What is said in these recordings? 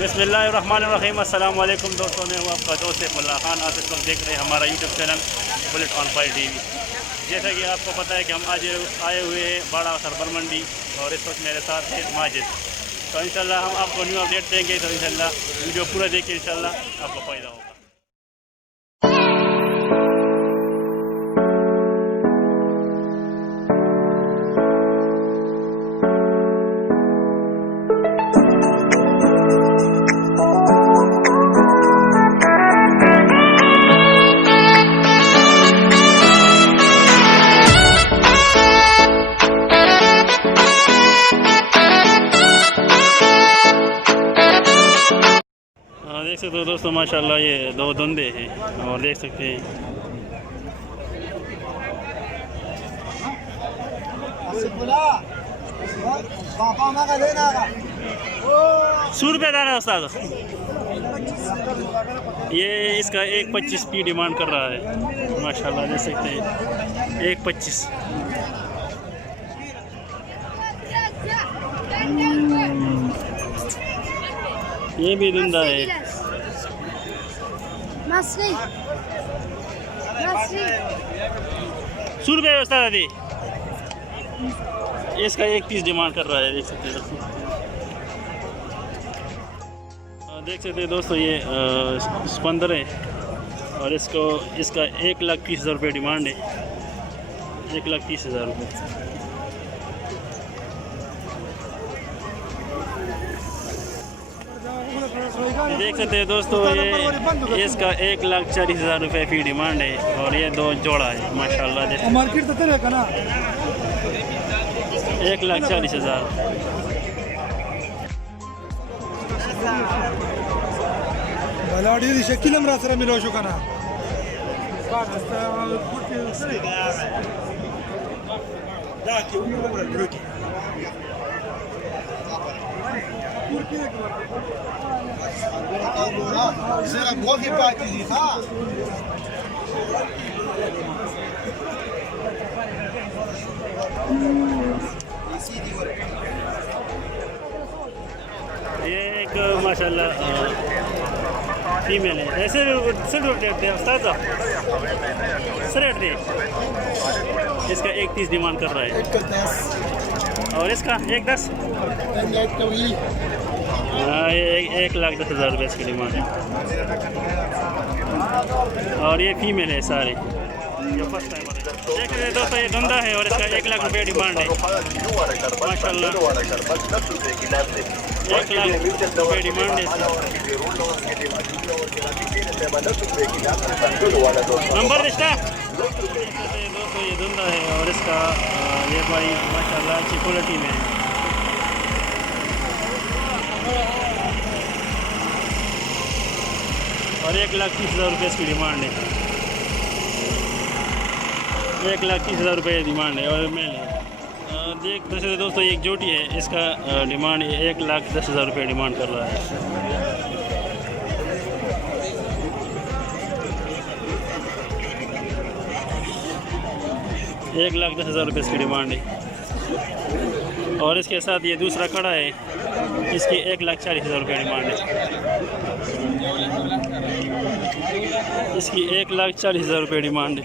बिस्मिल्लाहिर्रहमानिर्रहीम। अस्सलाम वालेकुम दोस्तों, मैं हूँ आपका दोस्त फुल्ला खान। आप इस वक्त देख रहे हैं हमारा YouTube channel bullet on five TV. जैसा कि आपको पता है कि हम आज आए हुए हैं बाड़ा सरबन मंडी और इस वक्त मेरे साथ है माजिद। तो इंशाल्लाह हम आपको न्यू अपडेट देंगे। तो इंशाल्लाह वीडियो पूरा देखिए, इंशाल्लाह आपको फ़ायदा होगा। देख सकते हो दोस्तों, माशाल्लाह ये दो धुंधे हैं और देख सकते हैं ₹100 दाना उस्ताद। ये इसका 1.25 की डिमांड कर रहा है। माशाल्लाह देख सकते हैं 1.25। ये भी धुंधा है। ₹100 उस्ताद दी। इसका 1.30 डिमांड कर रहा है। देख सकते हैं दोस्तों, ये स्पंदर है और इसका 1,30,000 रुपये डिमांड है। 1,30,000 रुपये। देख सकते हैं दोस्तों, ये इसका 1,40,000 रुपये फी डिमांड है और ये दो जोड़ा है। माशाल्लाह देख 1,40,000। ये एक माशाल्लाह फीमेल है। ऐसे इसका 1.30 डिमांड कर रहा है और इसका 1.10। हाँ, ये 1,10,000 रुपये इसकी डिमांड है और ये फीमेल है सारे। देख रहे दोस्तों, ये धंधा है और इसका 1,00,000 रुपये डिमांड है। माशाल्लाह 1,00,000 रुपये डिमांड है। नंबर रिश्ता दोस्तों, ये धंधा है और इसका ये भाई माशाल्लाह अच्छी क्वालिटी में है। और 1,30,000 रुपये इसकी डिमांड है। 1,30,000 रुपये डिमांड है और मेल है। देख दोस्तों, एक जोटी है, इसका डिमांड 1,10,000 रुपये डिमांड कर रहा है। ₹1,10,000 रुपये इसकी डिमांड है और इसके साथ ये दूसरा खड़ा है, इसकी 1,40,000 रुपये डिमांड है। इसकी 1,40,000 रुपये डिमांड है।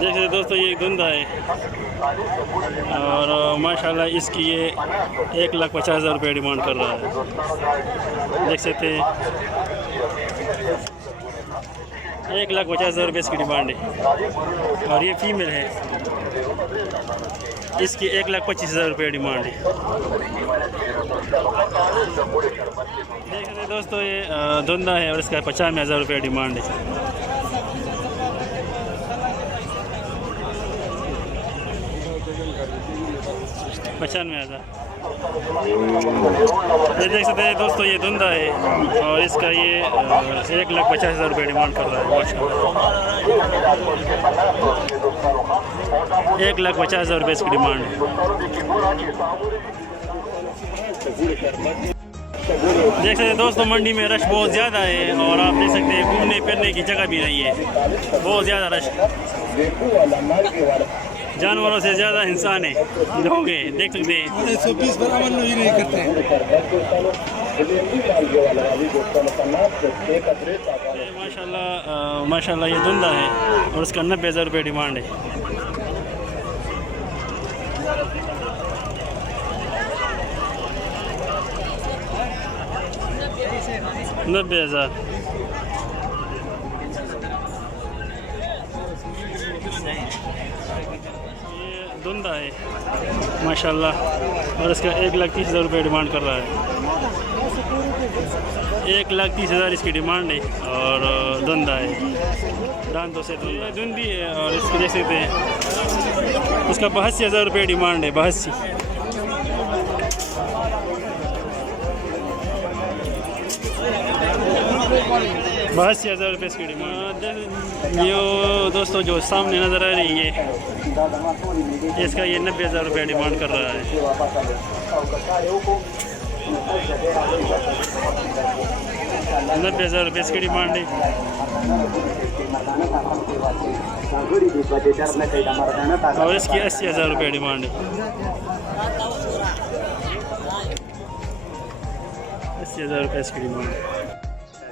देखिए दोस्तों, ये धुंधा है और माशाल्लाह इसकी ये 1,50,000 रुपये डिमांड कर रहा है। देख सकते हैं 1,50,000 रुपये इसकी डिमांड है और ये फीमेल है। इसकी 1,25,000 रुपये डिमांड है। देख सकते हैं दोस्तों, ये धुंधा है और इसका 95,000 रुपये डिमांड है। 95,000। ये देख सकते हैं दोस्तों, ये धुंधा है और इसका ये 1,50,000 रुपये डिमांड कर रहा है। माशाल्लाह 1,50,000 रुपये इसकी डिमांड है। देख सकते हैं दोस्तों, मंडी में रश बहुत ज़्यादा है और आप देख सकते हैं घूमने फिरने की जगह भी नहीं है, बहुत ज़्यादा रश। जानवरों से ज़्यादा इंसान है, लोग हैं, देख सकते हैं। 120 पर अमल नहीं करते हैं। माशाल्लाह ये धुंधा है और उसका 90,000 रुपये डिमांड है। $90,000। ये धुंधा है माशाल्लाह और इसका 1,30,000 रुपये डिमांड कर रहा है। 1,30,000 इसकी डिमांड है और धुंधा है, दांतों से धुंधी है। और इसको देख सकते हैं, इसका 82,000 रुपये डिमांड है। 82,000 रुपये इसकी डिमांड। ये दोस्तों जो सामने नज़र आ रही है, इसका ये 90,000 रुपये डिमांड कर रहा है। 90,000 रुपये इसकी डिमांड है। और इसकी 80,000 रुपये डिमांड है। 80,000 रुपये इसकी डिमांड है।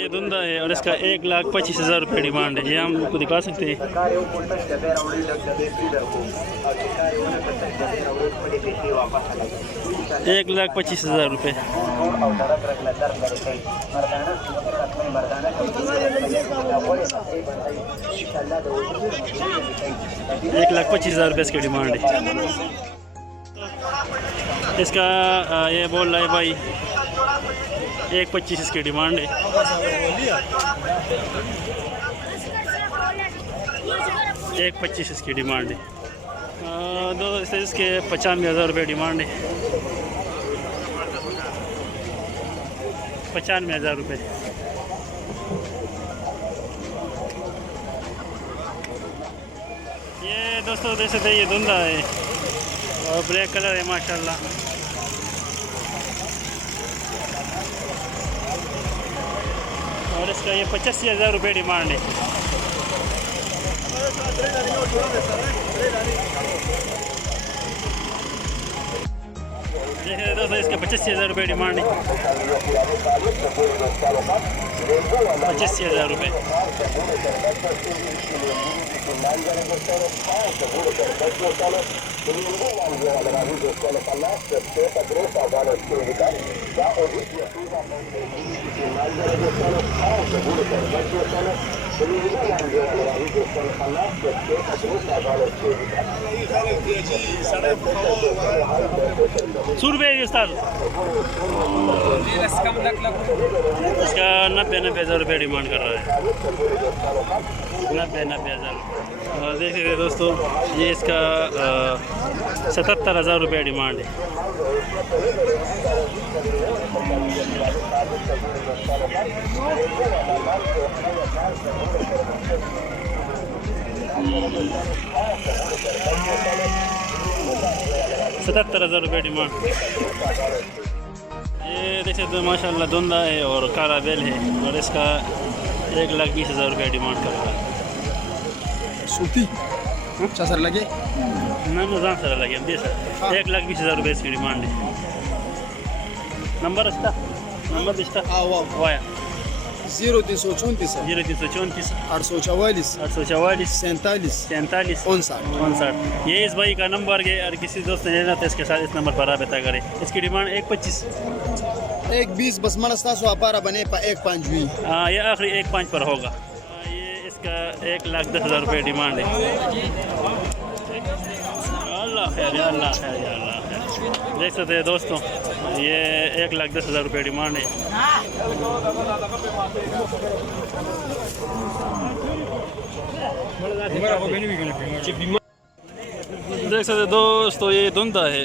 ये धुंधा है और इसका 1,25,000 रुपये डिमांड है। ये हम आपको दिखा सकते हैं। 1,25,000 रुपये। 1,25,000 रुपये इसकी डिमांड है। इसका ये बोल रहा है भाई 1,25,000 इसकी डिमांड है। 1,25,000 इसकी डिमांड है। दोस्तों इसके 95,000 रुपये डिमांड है। 95,000 रुपये। ये दोस्तों देख सकते हैं, ये धुंधा है और ब्लैक कलर है माशाल्लाह। और इसका ये 85,000 रुपये डिमांड है। देखिए दोस्तों, इसके 85,000 रुपये डिमांड है। 85,000 रुपये। ₹100 उस्ताद। इसका 90,000 रुपये डिमांड कर रहा है। 90,000। देख सकते दोस्तों, ये इसका 77,000 रुपये डिमांड है। ₹77,000 रुपये डिमांड। ये देख सकते हो माशाल्लाह धुंधा है और काला बेल है और इसका 1,20,000 रुपये डिमांड कर रहा है। सूती अच्छा सर लगे ना निज़ाम सर लगे 1,20,000 रुपये इसकी डिमांड है। नंबर इसका नंबर इसका वाया 0334 0334 844 47 59। ये इस भाई का नंबर है, और किसी दोस्त ने लेना तो इसके साथ इस नंबर पर रब्ता करें। इसकी डिमांड 1,25 1,20 बस मनस्ता सो अपारा बने पर 1,5 हुई। हाँ, ये आखिरी 1,5 पर होगा। ये इसका 1,10,000 रुपये डिमांड है। अल्लाह खैर अल्लाह खैर अल्लाह खैर। देख सकते हैं दोस्तों, ये 1,10,000 रुपये डिमांड है। देख सकते दोस्तों, ये धुंधा है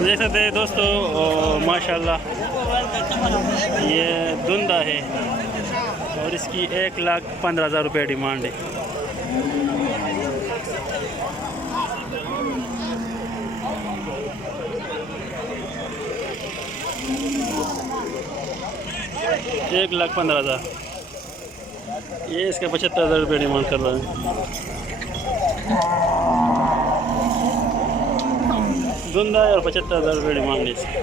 देख सकते हैं दोस्तों माशाल्लाह ये धुंधा है और इसकी 1,15,000 रुपये डिमांड है. एक 1,15,000. ये इसका 75,000 रुपये डिमांड कर रहा है. धुंधा है और 75,000 रुपये डिमांड है इसकी.